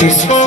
justice.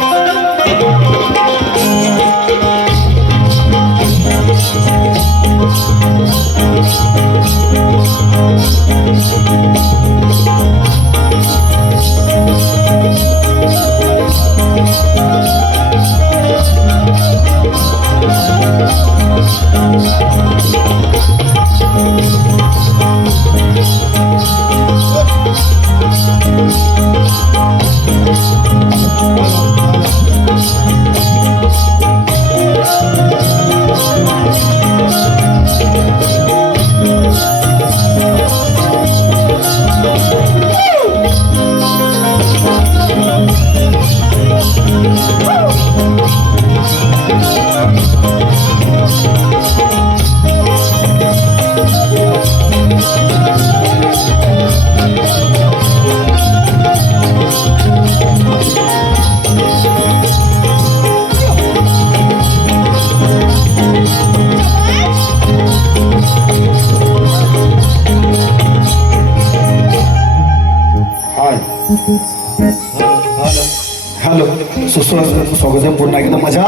स्वागत आहे पुन्हा एकदा माझ्या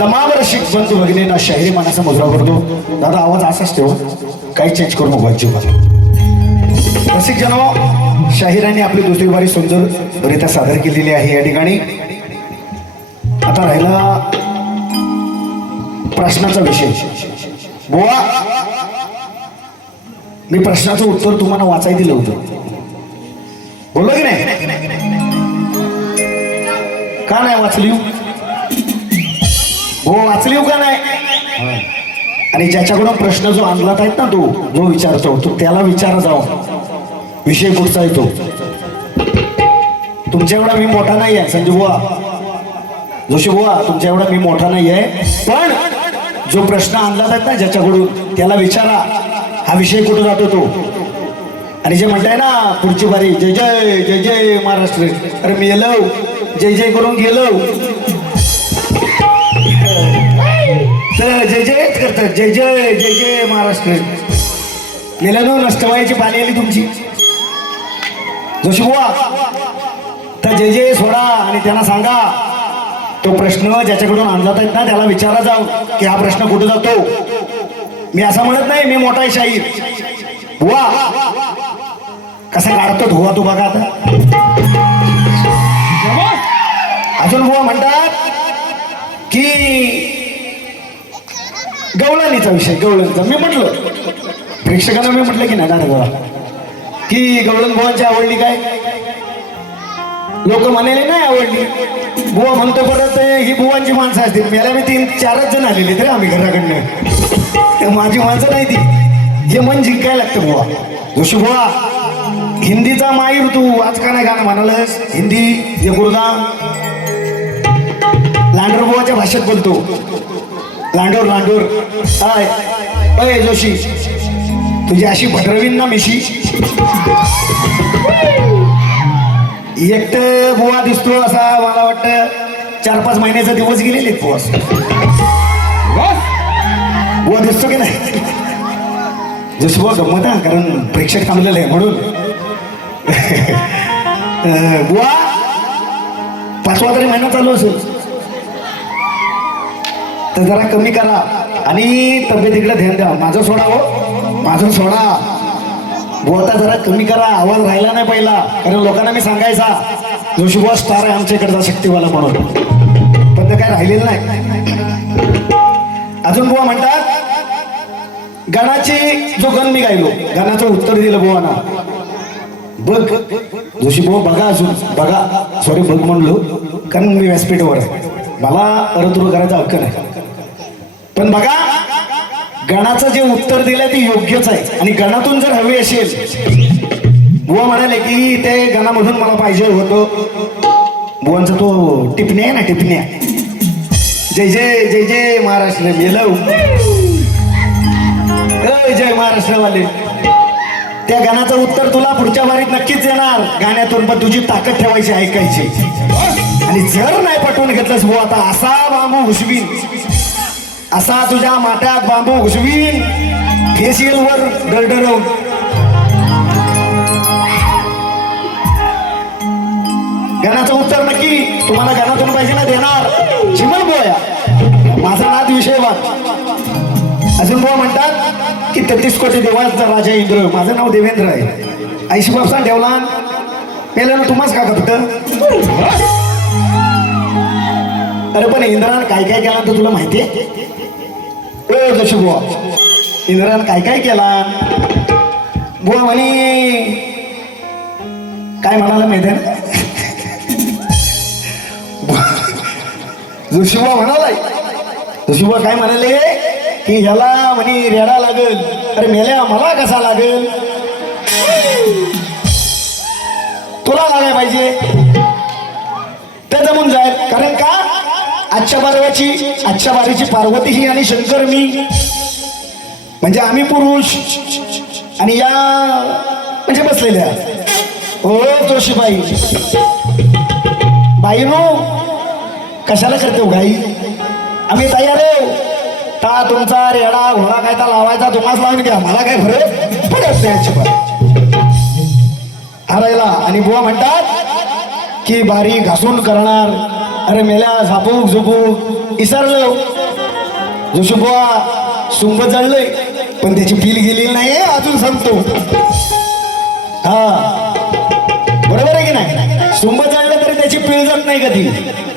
तमाम रसिक बंधू भगिनींना शाहिरी मनाचा मुजरा करतो दादा आवाज असाच ठेव. काही चेंज करू नको अजिबात. रसिक जनो शाहिरांनी आपली दुसरी बारी सुंदररित्या सादर केलेली आहे या ठिकाणी. आता राहिला प्रश्नाचा विषय. बुवा मी प्रश्नाचं उत्तर तुम्हाला वाचाय दिलं होतं. बोललो की नाही? का नाही वाचली हो वाचली का नाही? आणि ज्याच्याकडून प्रश्न जो आणलात आहेत ना तो जो विचारतो तो त्याला विचारा जाऊ विषय कुठचा येतो. तुमच्या एवढा मी मोठा नाही आहे संजू बुवा. जोशी बुवा तुमच्या एवढा मी मोठा नाही आहे पण जो प्रश्न आणला आहेत ना ज्याच्याकडून त्याला विचारा. हा विषय कुठं जातो तो? आणि जे म्हणताय ना पुढची बारी जय जय जय जय महाराष्ट्र. अरे मी येलो जय जय करून गेलो. तर जय जयच करतात जय जय जय जय महाराष्ट्र. गेल्यानो नष्ट व्हायची पाणी आली तुमची. जोशी बुवा तर जय जय सोडा आणि त्यांना सांगा. तो प्रश्न ज्याच्याकडून आणला आहेत ना त्याला विचारा जाऊ की हा प्रश्न कुठे जातो? मी असं म्हणत नाही मी मोठा आहे शाहीर. बुवा कसा काढतो धुवा तू बघा आता. अजून बुवा म्हणतात की गवळणीचा विषय गवळणीचा. मी म्हटलं प्रेक्षकांना मी म्हटलं की नाही दादा जरा. की गवळण बुवांची आवडली काय? लोक म्हणाले नाही आवडली. बुवा म्हणतो परत ही बुवांची माणसं असतील. याला मी तीन चारच जण आलेले तरी आम्ही घराकडनं. माझी माणसं नाही ती. हे मन जिंकायला लागतं बुवा. जोशी बुवा हिंदीचा माहीर तू आज का नाही गाणं म्हणालस? हिंदी हे गुरुदा. लांडोर बुवाच्या भाषेत बोलतो. लांडोर लांडोर. हाय अय जोशी. तुझी अशी भटरवीन ना मिशी. एकट बुवा दिसतो असा मला वाटतं चार पाच महिन्याचा दिवस गेलेले आहेत बुवा. बुवा दिसतो की नाही? जसं बुवा गमत हा कारण प्रेक्षक थांबलेलं आहे म्हणून. बुवा पाचवा तरी महिना चालू असेल तर जरा कमी करा आणि तब्येतीकडे ध्यान द्या माझं सोडा हो माझं सोडा बोलता जरा कमी करा आवाज राहिला नाही पहिला कारण लोकांना मी सांगायचा जोशीबा स्टार आहे आमच्या इकडचा शक्तीवाला म्हणून पण ते काय राहिलेलं नाही अजून बुवा म्हणतात गणाची जो गण मी गायलो गणाचं उत्तर दिलं बुवाना बघ. जोशी बुवा बघा अजून. बघा. सॉरी बघ म्हणलो. कारण मी व्यासपीठावर आहे. मला अरतुर करायचा हक्क नाही. पण बघा गणाचं जे उत्तर दिलंय ते योग्यच आहे. आणि गणातून जर हवी असेल बुवा म्हणाले की ते गणामधून मला पाहिजे होतं. बुवांचा तो टिपण्या आहे ना टिपण्या. जय जय जय जय महाराष्ट्र गेलं जय जय महाराष्ट्रवाले. त्या गाण्याचं उत्तर तुला पुढच्या बारीत नक्कीच येणार गाण्यातून पण तुझी ताकद ठेवायची ऐकायची. आणि जर नाही पटवून घेतलंस भाऊ आता असा बांबू घुसवीन असा तुझ्या माट्यात बांबू घुसवीन घेशील वर डरडरवून गाण्याचं उत्तर नक्की तुम्हाला गाण्यातून पाहिजे ना देणार. चिमल बोया. माझा नाद विषय वाद अजून बुवा म्हणतात की तेहतीस कोटी देवाचा राजा इंद्र. माझं नाव देवेंद्र आहे. ऐशी बापसा ठेवला मेल्यानं तुम्हाच का फक्त? अरे पण इंद्रानं काय काय केला तर तुला माहिती आहे? ए जशी बुवा. इंद्रानं काय काय केला? बुवा म्हणे काय म्हणाला माहिती आहे जोशीबा म्हणालाय. जोशीबा काय म्हणाले? की ह्याला म्हणे रेडा लागल. अरे मेल्या मला कसा लागेल? तुला लागाय पाहिजे. ते जमून जाईल. कारण का? आजच्या बारवाची आजच्या बारीची पार्वती ही आणि शंकर मी. म्हणजे आम्ही पुरुष. आणि या म्हणजे बसलेल्या. हो जोशीबाई. बाईनो कशाला करतो घाई आम्ही तयार आहे ता तुमचा रेडा घोडा काय ता लावायचा तुम्हाच लावून घ्या. मला काय फरक पडत नाही अजिबात. हरायला आणि बुवा म्हणतात की बारी घासून करणार. अरे मेल्या झापूक झुपूक इसरलो. जसं बुवा सुंब जळलंय पण त्याची पील गेलेली नाही अजून संपतो. हा. बरोबर आहे की नाही? सुंब चढलं तरी त्याची पील जात नाही कधी.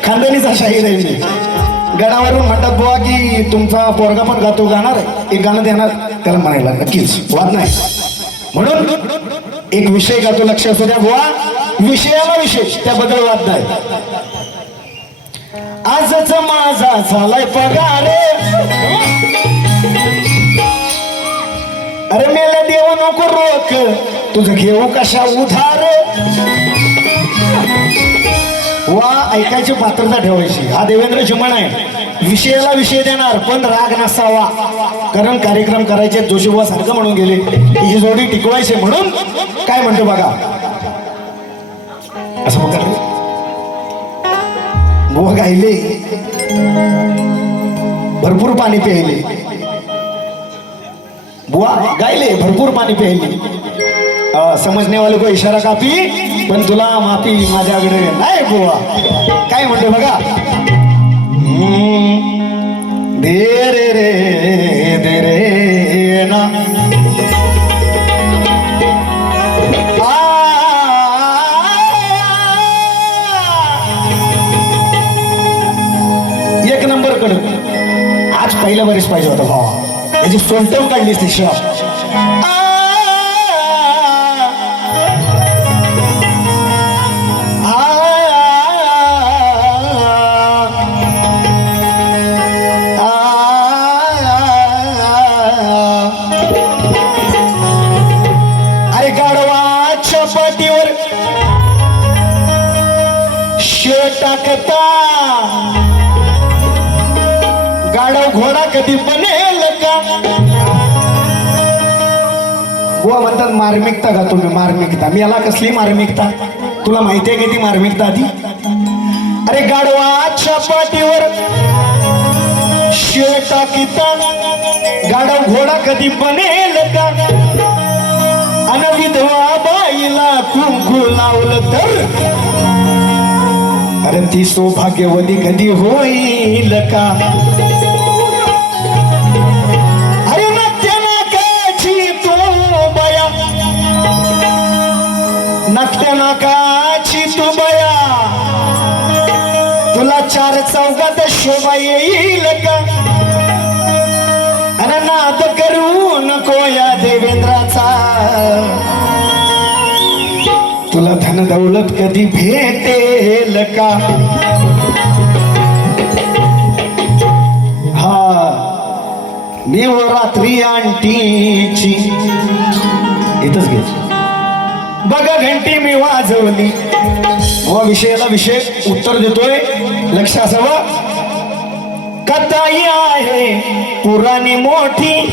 खानदानीचा शाही आहे गडावरून गणावरून म्हणतात बुवा की तुमचा पोरगा पण गातो गाणार एक गाणं देणार. त्याला म्हणायला नक्कीच वाद नाही. म्हणून एक विषय गातो लक्ष असू द्या बुवा. विषयाला विशेष त्याबद्दल वाद नाही. आजच माझा झालाय पगार अरे मेला देव नको रोक. तुझं घेऊ कशा उधार? वा ऐकायची पात्रता ठेवायची. हा देवेंद्र चिमण आहे. विषयाला विषय देणार पण राग नसावा. कारण कार्यक्रम करायचे जोशीबा सारखं म्हणून गेले. ही जोडी टिकवायची म्हणून काय म्हणतो बघा? असं बघा. बुवा गायले. भरपूर पाणी प्यायले. बुवा गायले भरपूर पाणी प्यायले. समजण्यावाले समजने वाले को इशारा कापी. पण तुला माफी माझ्याकडे नाही बुवा काय म्हणतो बघा दे रे रे दे रे ना एक नंबर कडक आज पहिल्या बरेच पाहिजे होता भावा याची सोलटव काढलीस ती शॉप गाडव घोडा कधी बनेल का? गोवा म्हणतात मार्मिकता का तुम्ही? मार्मिकता. मी याला कसली मार्मिकता? तुला माहिती आहे का ती मार्मिकता आधी? अरे गाडवाच्या पाठीवर शिळ टाकीता गाडव घोडा कधी बनेल का? अन विधवा बाईला कुंकू लावलं तर? अरे ती सौभाग्यवती कधी होईल का? कोया देवेंद्राचा. तुला धन दौलत कधी भेटेल का? हा मी रात्री आणटीची इथंच घे. बघा घंटी मी वाजवली. व विषयाला विषय उत्तर देतोय. लक्ष असावं कथाही आहे पुराणी मोठी.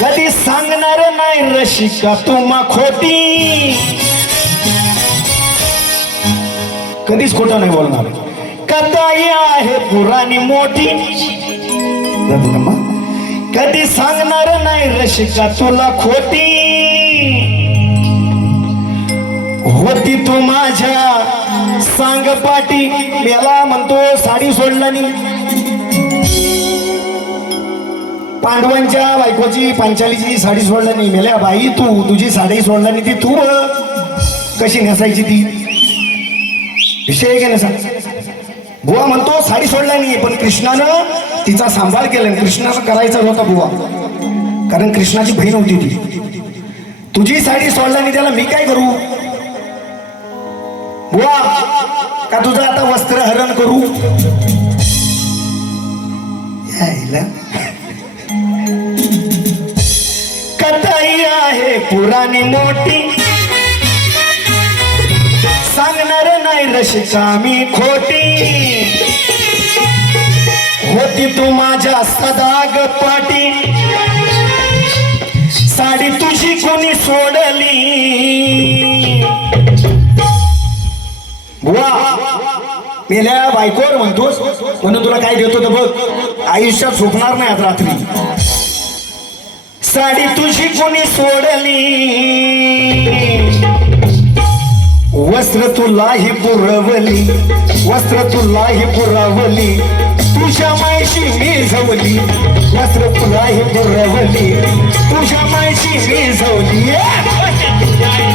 कधी सांगणार नाही रशिका तुम्हा खोटी कधीच खोटं नाही बोलणार. कथाही आहे पुराणी मोठी. कधी सांगणार नाही रशिका तुला खोटी. होती तू माझ्या सांग पाटी. मेला म्हणतो साडी सोडला नाही पांडवांच्या बायकोची पांचालीची साडी सोडला नाही. मेल्या बाई तू तुझी साडी सोडला नाही ती तू कशी नेसायची ती? विषय आहे का नसा. बुवा म्हणतो साडी सोडला नाही पण कृष्णानं तिचा सांभाळ केला कृष्णाचं करायचा होता बुवा. कारण कृष्णाची बहीण होती ती. तुझी साडी सोडला नाही त्याला मी काय करू? बुवा का तुझं आता वस्त्र हरण करू? यायला. आहे पुराणी मोठी सांगणार नाही रशिका मी खोटी. होती तू माझ्या सदाग पाटी. साडी तुझी कोणी सोडली? वा. मेल्या बायकोर म्हणतोस म्हणून तुला काय देतो तर बघ. आयुष्यात झोपणार नाही आज रात्री. साडी तुझी कुणी सोडली? वस्त्र तुलाही पुरवली वस्त्र तुलाही पुरवली तुझ्या मायशी मी झवली वस्त्र तुलाही पुरवली तुझ्या मायशी मी झवली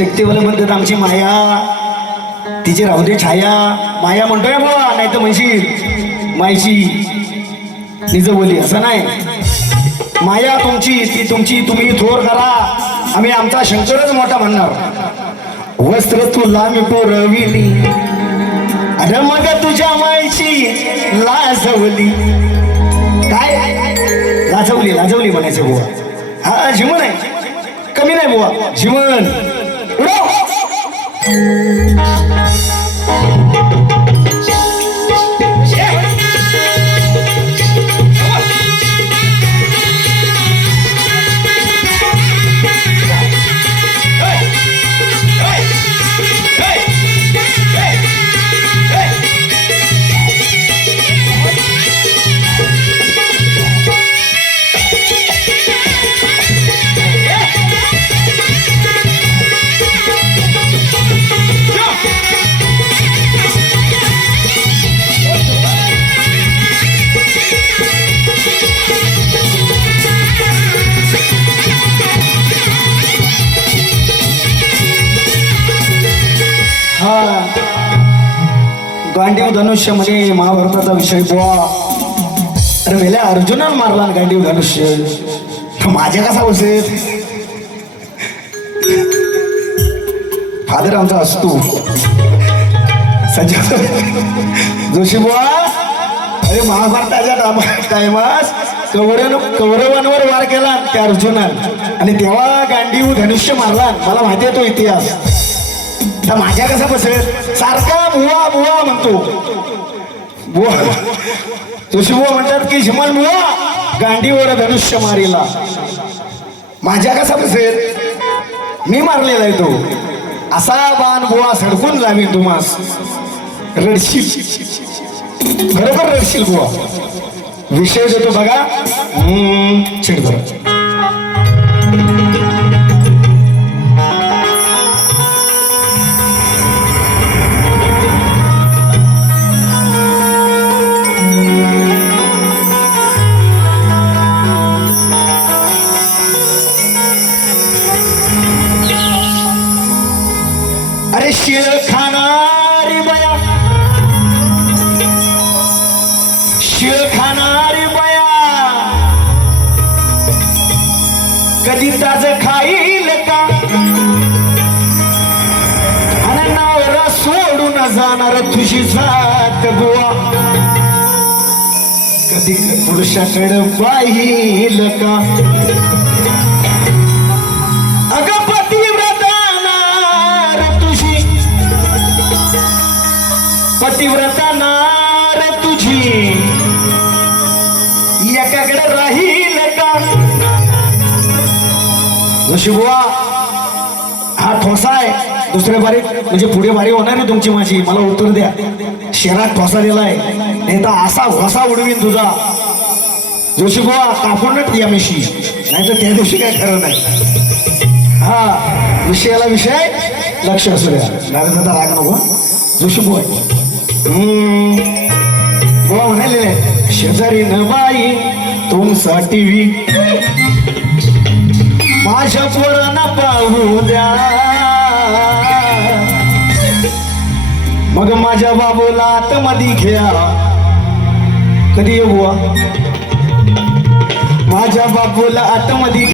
शक्तीवल म्हणतात आमची माया. तिची राहू दे छाया. माया म्हणतोय बुवा नाही तर म्हणशील. मायची निजवली असं नाही. माया तुमची ती तुमची तुम्ही थोर करा. आम्ही आमचा शंकरच मोठा म्हणणार. वस्त्र तुला मी पुरविली. अरे मग तुझ्या मायची लाजवली. काय? लाजवली लाजवली म्हणायचं बुवा. हा झिमन आहे. कमी नाही बुवा. झिमन 好好，好好，गांडीव धनुष्य म्हणजे महाभारताचा विषय बुवा. अरे मेल्या अर्जुनान मारला गांडीव धनुष्य. माझ्या कसा बसेल? फादर आमचा असतो. संजय जोशी बुवा. अरे महाभारताच्या टायमास कौरव कौरवांवर वार केला त्या अर्जुनान. आणि तेव्हा गांडीव धनुष्य मारला. मला माहिती आहे तो इतिहास. असा माझ्या कसा बसेल सारखा बुवा बुवा म्हणतो. बुवा. जोशी बुवा म्हणतात की हिमल बुवा गांडीवर धनुष्य मारिला. माझ्या कसा बसेल मी मारलेला आहे तो. असा बाण बुवा सडकून जावी तुम्हास. रडशील. बरोबर रडशील बुवा. विषय देतो बघा. हम्म, पुरुषाकडं पाहिल का? अगं पतिव्रता नार तुझी पतिव्रता तुझी एकाकडे राहील का? जोशी हा ठोसा आहे. दुसऱ्या बारीक म्हणजे पुढे बारी होणार नाही तुमची माझी. मला उत्तर द्या. शहरात ठोसा दिलाय. नाही तर असा घोसा उडवीन तुझा. जोशी कापूनच या मिशी नाही तर त्या दिवशी काय खरं नाही. हा विषयाला विषय लक्ष असू द्या. दादा दादा राग नको. हं? जोशी म्हणाले शेजारी न बाई तुमचा टीव्ही माझ्या पोरांना पाहू द्या. मग माझ्या बाबूला आतमध्ये घ्या. कधी येऊ बुवा? माझ्या बाबूला आतमध्ये